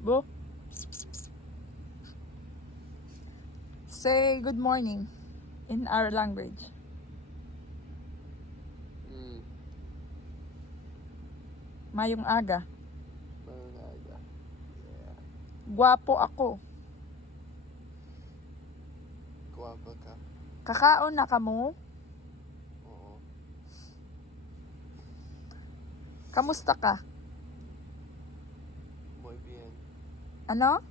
Bo? Say good morning in our language. Mm. Mayong aga. Mananaga. Yeah. Gwapo ako. Guwapa ka. Kakaon na kamo? Oo. Kamusta ka? Ano?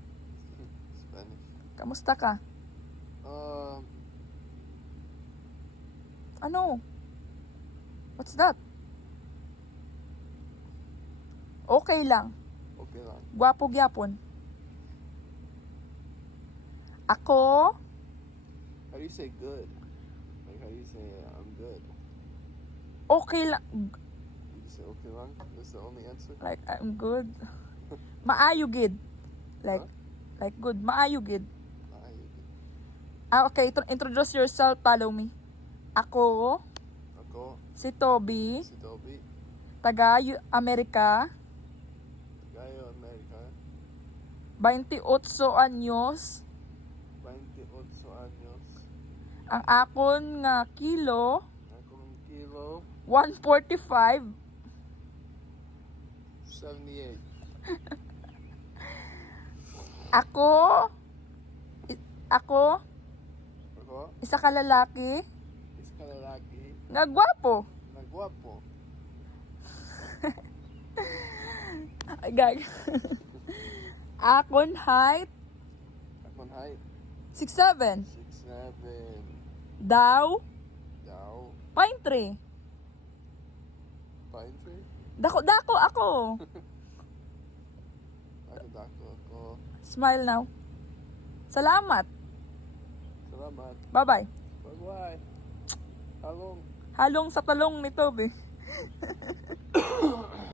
Spanish. Kamusta ka? Um, Ano? What's that? Okay lang. okay lang. Gwapo gyapon. Ako? How do you say good? Like, how do you say I'm good? Okay lang. You say okay lang? That's the only answer? Like, I'm good. Maayo gid. Like, like good. Maayo gid. Ah, you good. Ah, okay. Intro- introduce yourself. Follow me. Ako, Ako, si Toby, si Toby. taga Amerika, Gayo, America. 28 anyos. 28 años. Ang akon nga kilo, Akong kilo, 145. 78. Ako, ako, Ako, isa ka lalaki, isa ka lalaki, nga gwapo. nagwapo. Ay, gag. akon height, Akong height, 6'7". 6'7". Daw, Daw, pine tree. pine tree. Dako, dako ako. Ako ako. Smile now. Salamat. Salamat. Bye-bye. Bye-bye. Halong. Halong sa talong ni Toby.